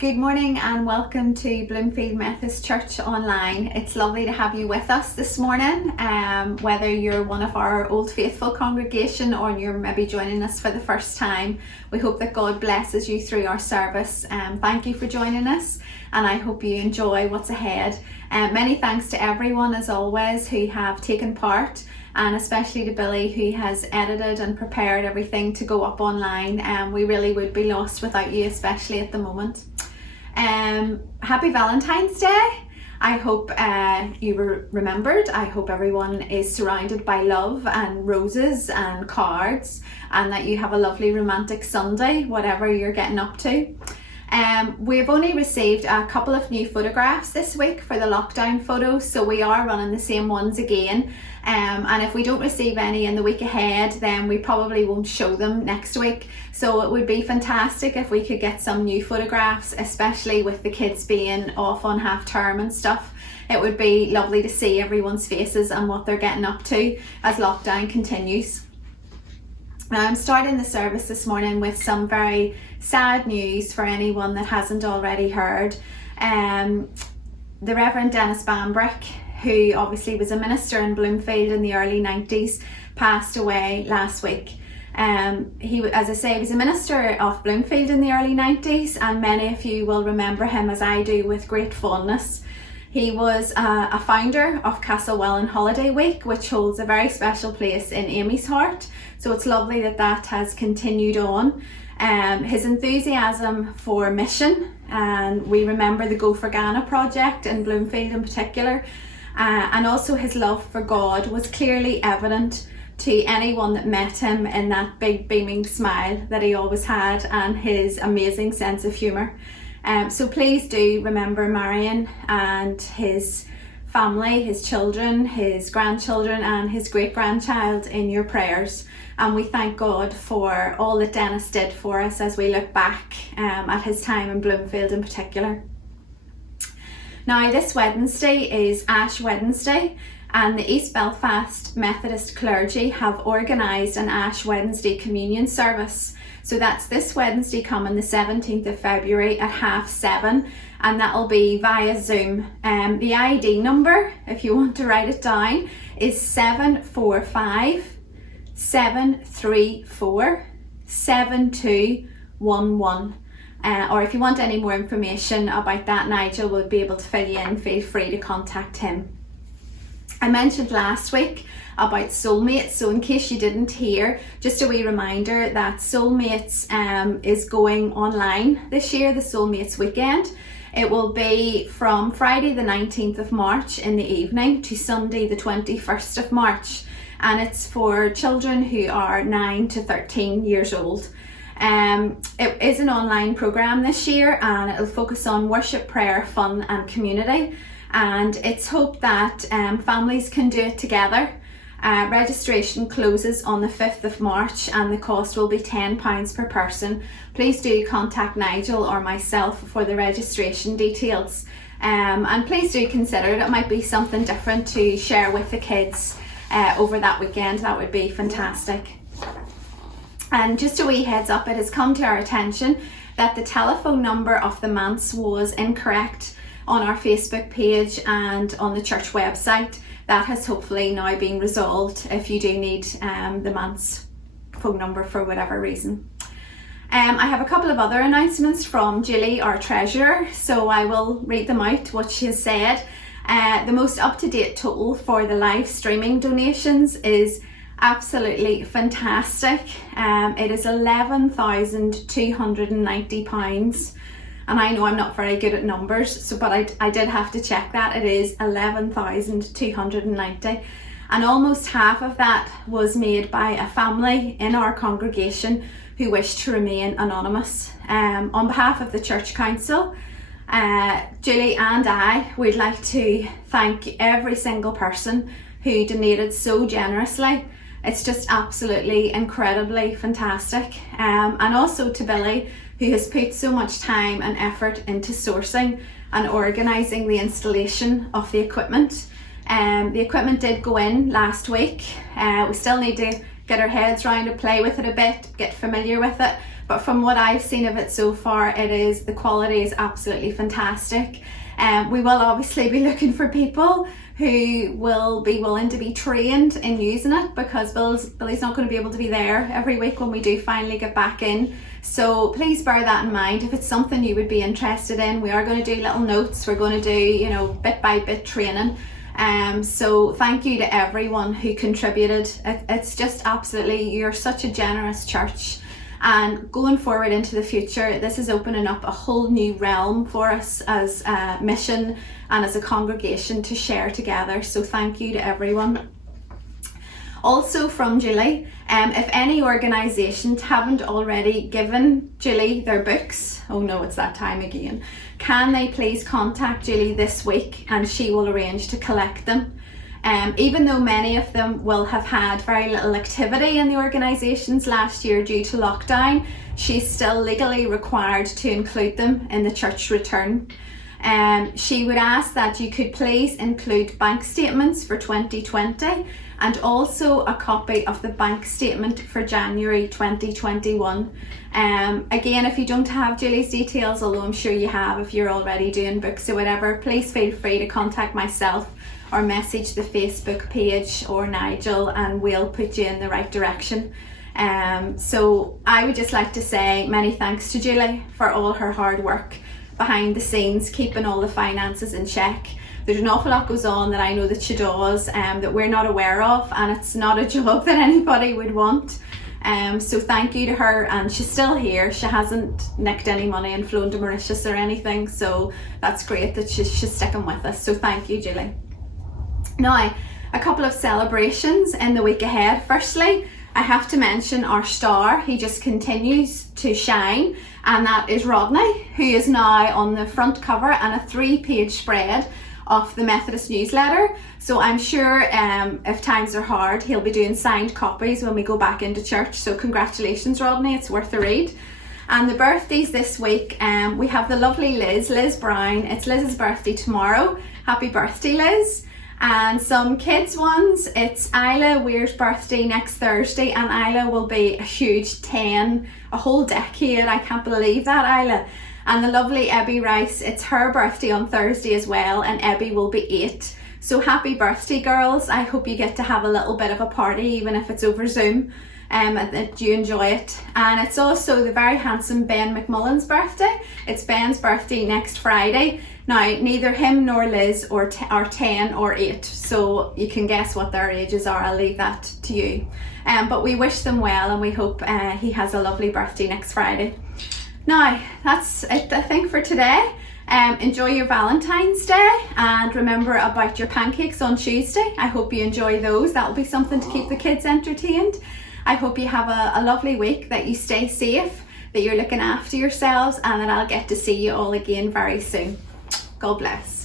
Good morning and welcome to Bloomfield Methodist Church Online. It's lovely to have you with us this morning, whether you're one of our old faithful congregation or you're maybe joining us for the first time. We hope that God blesses you through our service. Thank you for joining us and I hope you enjoy what's ahead. Many thanks to everyone as always who have taken part, and especially to Billy who has edited and prepared everything to go up online. We really would be lost without you, especially at the moment. Happy Valentine's Day. I hope you were remembered. I hope everyone is surrounded by love and roses and cards, and that you have a lovely romantic Sunday, whatever you're getting up to. We've only received a couple of new photographs this week for the lockdown photos, so we are running the same ones again. And if we don't receive any in the week ahead, then we probably won't show them next week. So it would be fantastic if we could get some new photographs, especially with the kids being off on half term and stuff. It would be lovely to see everyone's faces and what they're getting up to as lockdown continues. Now I'm starting the service this morning with some very sad news for anyone that hasn't already heard. The Reverend Dennis Bambrick, who obviously was a minister in Bloomfield in the early 90s, passed away last week. He, as I say, was a minister of Bloomfield in the early 90s, and many of you will remember him, as I do, with great fondness. He was a founder of Castlewellan Holiday Week, which holds a very special place in Amy's heart. So it's lovely that that has continued on. His enthusiasm for mission, and we remember the Go for Ghana project in Bloomfield in particular, and also his love for God was clearly evident to anyone that met him in that big beaming smile that he always had and his amazing sense of humour. So please do remember Marion and his family, his children, his grandchildren and his great-grandchild in your prayers. And we thank God for all that Dennis did for us as we look back at his time in Bloomfield in particular. Now this Wednesday is Ash Wednesday, and the East Belfast Methodist clergy have organised an Ash Wednesday communion service. So that's this Wednesday coming, the 17th of February at 7:30, and that'll be via Zoom. The ID number, if you want to write it down, is 745 734 7211. Or if you want any more information about that, Nigel will be able to fill you in. Feel free to contact him. I mentioned last week about Soulmates, so in case you didn't hear, just a wee reminder that Soulmates is going online this year, the Soulmates weekend. It will be from Friday the 19th of March in the evening to Sunday the 21st of March, and it's for children who are 9 to 13 years old. It is an online programme this year, and it'll focus on worship, prayer, fun and community, and it's hoped that families can do it together. Registration closes on the 5th of March and the cost will be £10 per person. Please do contact Nigel or myself for the registration details, and please do consider it. It might be something different to share with the kids over that weekend. That would be fantastic. And just a wee heads up, it has come to our attention that the telephone number of the manse was incorrect on our Facebook page and on the church website. That has hopefully now been resolved if you do need the manse phone number for whatever reason. I have a couple of other announcements from Julie, our treasurer, so I will read them out, what she has said. The most up-to-date total for the live streaming donations is absolutely fantastic. It is £11,290. And I know I'm not very good at numbers, but I did have to check that. It is 11,290. And almost half of that was made by a family in our congregation who wished to remain anonymous. On behalf of the Church Council, Julie and I would like to thank every single person who donated so generously. It's just absolutely incredibly fantastic. And also to Billy, who has put so much time and effort into sourcing and organising the installation of the equipment. The equipment did go in last week. We still need to get our heads around it, play with it a bit, get familiar with it, but from what I've seen of it so far, the quality is absolutely fantastic. We will obviously be looking for people who will be willing to be trained in using it, because Billy's not going to be able to be there every week when we do finally get back in. So please bear that in mind. If it's something you would be interested in, we are going to do little notes. We're going to do, you know, bit by bit training. So thank you to everyone who contributed. It's just absolutely, you're such a generous church. And going forward into the future, this is opening up a whole new realm for us as a mission and as a congregation to share together. So thank you to everyone. Also from Julie, if any organisations haven't already given Julie their books, oh no, it's that time again, can they please contact Julie this week and she will arrange to collect them. Even though many of them will have had very little activity in the organisations last year due to lockdown, she's still legally required to include them in the church return. She would ask that you could please include bank statements for 2020 and also a copy of the bank statement for January 2021. Again, if you don't have Julie's details, although I'm sure you have if you're already doing books or whatever, please feel free to contact myself or message the Facebook page or Nigel and we'll put you in the right direction. So I would just like to say many thanks to Julie for all her hard work behind the scenes, keeping all the finances in check. There's an awful lot goes on that I know that she does that we're not aware of, and it's not a job that anybody would want. So thank you to her, and she's still here. She hasn't nicked any money and flown to Mauritius or anything, so that's great that she's sticking with us. So thank you, Julie. Now, a couple of celebrations in the week ahead. Firstly, I have to mention our star. He just continues to shine, and that is Rodney, who is now on the front cover and a 3-page spread of the Methodist newsletter. So I'm sure if times are hard, he'll be doing signed copies when we go back into church. So congratulations, Rodney, it's worth a read. And the birthdays this week, we have the lovely Liz Brown. It's Liz's birthday tomorrow. Happy birthday, Liz. And some kids ones, it's Isla Weir's birthday next Thursday, and Isla will be a huge 10, a whole decade. I can't believe that, Isla. And the lovely Ebby Rice, it's her birthday on Thursday as well, and Ebby will be 8. So happy birthday, girls. I hope you get to have a little bit of a party, even if it's over Zoom, and that you enjoy it. And it's also the very handsome Ben McMullen's birthday. It's Ben's birthday next Friday. Now, neither him nor Liz are 10 or 8, so you can guess what their ages are. I'll leave that to you. But we wish them well, and we hope he has a lovely birthday next Friday. Now, that's it, I think, for today. Enjoy your Valentine's Day, and remember about your pancakes on Tuesday. I hope you enjoy those. That'll be something to keep the kids entertained. I hope you have a lovely week, that you stay safe, that you're looking after yourselves, and that I'll get to see you all again very soon. God bless.